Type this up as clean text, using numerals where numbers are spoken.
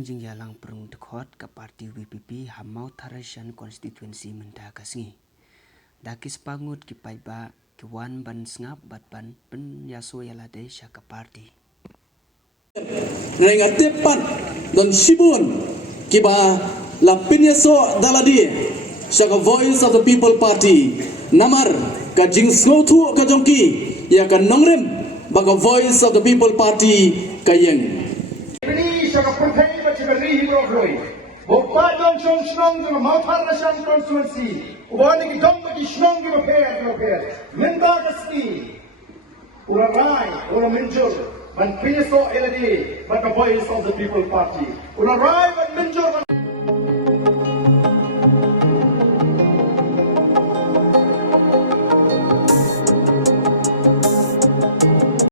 Tong jing yalang perung dekhot ke parti WPP Hamau Tharasian Constituency Menda Kasngi. Dakis pangut ki paiba ki wan ban sngap bat ban pen yaso yalade syaka parti. Renga tepat dan sibun kiba lapin yaso daladi syaka Voice of the People Party namar ka jing sngotu ka jongki ya ka nongrem baka Voice of the People Party kayeng. Saka pertai macam beri hibroi. Bapa dong shong shong dengan Hamau Tharasian Constituency. Ubani kita dong bagi shong kita pair. Minta kasih. Orang rai, orang menjur. Man piso eladi, baka Voice of the People Party. Orang rai